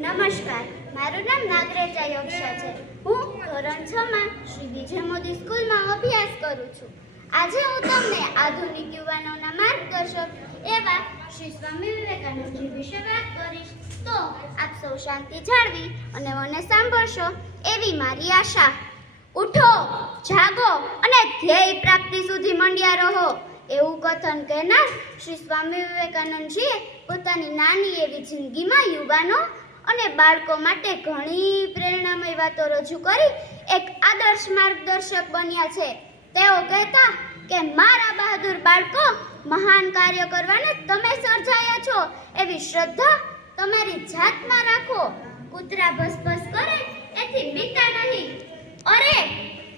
નમસ્કાર. મારું નામ નાગરેજા યોગશા છે. હું ધોરણ છ માં શ્રી વિજય મોદી સ્કૂલમાં અભ્યાસ કરું છું. આજે હું તમને આધુનિક યુવાનોના માર્ગદર્શક એવા શ્રી સ્વામી વિવેકાનંદજી વિશે વાત કરીશ. તો આપ સૌ શાંતિ જાળવી અને મને સાંભળશો એવી મારી આશા. ઉઠો, જાગો અને ધ્યેય પ્રાપ્તિ સુધી મંડ્યા રહો. એવું કથન કહેનાર શ્રી સ્વામી વિવેકાનંદજીએ પોતાની નાની એવી જિંદગીમાં યુવાનો અને બાળકો માટે ઘણી પ્રેરણામય વાતો રજૂ કરી એક આદર્શ માર્ગદર્શક બન્યા છે. તેઓ કહેતા કે મારા બહાદુર બાળકો, મહાન કાર્ય કરવાને તમે સર્જાયા છો. એવી શ્રદ્ધા તમારી જાતમાં રાખો. કૂતરા ભસભસ કરે, એથી બીતા નહીં. અરે,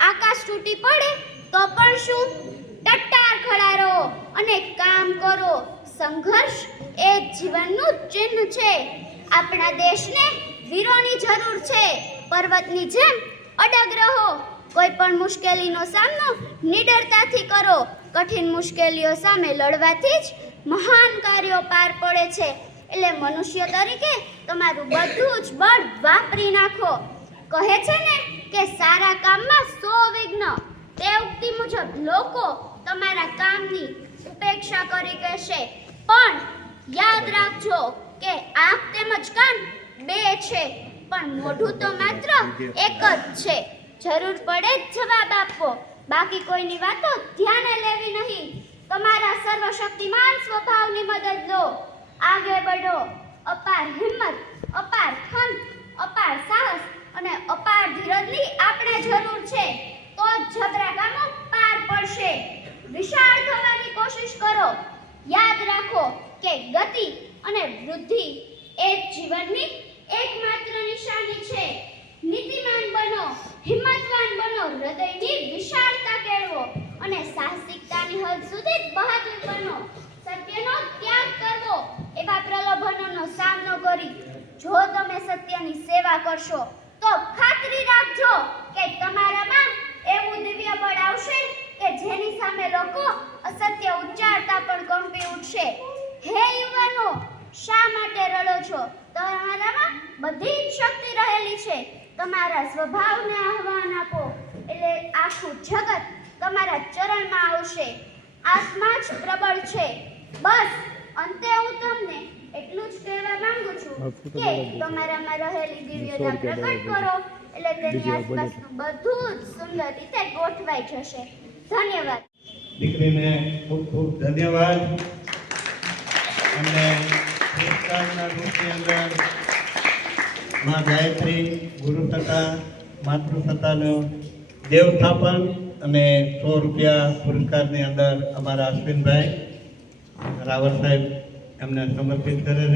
આકાશ તૂટી પડે તો પણ શું? ટટ્ટાર ખડા રહો અને કામ કરો. સંઘર્ષ એ જીવનનું ચિહ્ન છે. આપણા દેશને વીરોની જરૂર છે. પર્વતની જેમ અડગ રહો. કોઈ પણ મુશ્કેલીનો સામનો નિડરતાથી કરો. કઠિન મુશ્કેલીઓ સામે લડવાથી જ મહાન કાર્યો પાર પડે છે. એટલે મનુષ્ય તરીકે તમારું બધું જ બળ વાપરી નાખો. કહે છે ને કે સારા કામમાં સો વિઘ્ન. તે ઉક્તિ મુજબ લોકો તમારા કામની ઉપેક્ષા કરી કહેશે. પણ યાદ રાખજો કે આંખ તેમજ કાન બે છે, પણ મોઢું તો માત્ર એક જ છે. જરૂર પડે જ જવાબ આપવો. બાકી કોઈની વાતો ધ્યાને લેવી નહીં. તમારા સર્વશક્તિમાન સ્વભાવની મદદ લો. આગે બઢો. અપાર હિંમત, અપાર ખંત, અપાર સાહસ અને અપાર ધીરજની આપણે જરૂર છે. તો જ જબરા કામો પાર પડશે. વિશાળ થવાની કોશિશ કરો. યાદ રાખો કે ગતિ અને વૃદ્ધિ એ જીવનની એકમાત્ર નિશાની છે. નીતિમાન બનો, હિંમતવાન બનો, હૃદયની વિશાળતા કેળવો અને સાહસિકતાની હદ સુધી બહાદુર બનો. સત્યનો ત્યાગ કરવો એવા પ્રલોભનોનો સામનો કરી જો તમે સત્યની સેવા કરશો, તો ખાતરી રાખજો કે તમારામાં એવું દિવ્ય બળ આવશે કે જેની સામે લોકો અસત્ય ઉચ્ચારતા પણ કંપી ઉઠશે હે યુવાનો શા માટે રડો છો તમારામાં બધી જ શક્તિ રહેલી છે. તમારા સ્વભાવને આહવાન આપો. એટલે આખું જગત તમારા ચરણમાં આવશે. આત્મા જ પ્રબળ છે. બસ અંતે હું તમને એટલું જ કહેવા માંગુ છું કે તમારામાં રહેલી દિવ્યતા પ્રગટ કરો. એટલે તેની આસપાસનું બધું જ સુંદર રીતે ગોઠવાઈ જશે. ધન્યવાદ. દીકરીને ખૂબ ખૂબ ધન્યવાદ. અને પુરસ્કારના રૂપની અંદર માં ગાયત્રી, ગુરુ સત્તા માતૃ સત્તાનું દેવ સ્થાપન અને સો રૂપિયા પુરસ્કારની અંદર અમારા અશ્વિનભાઈ રાવલ સાહેબ એમને સમર્પિત કરે છે.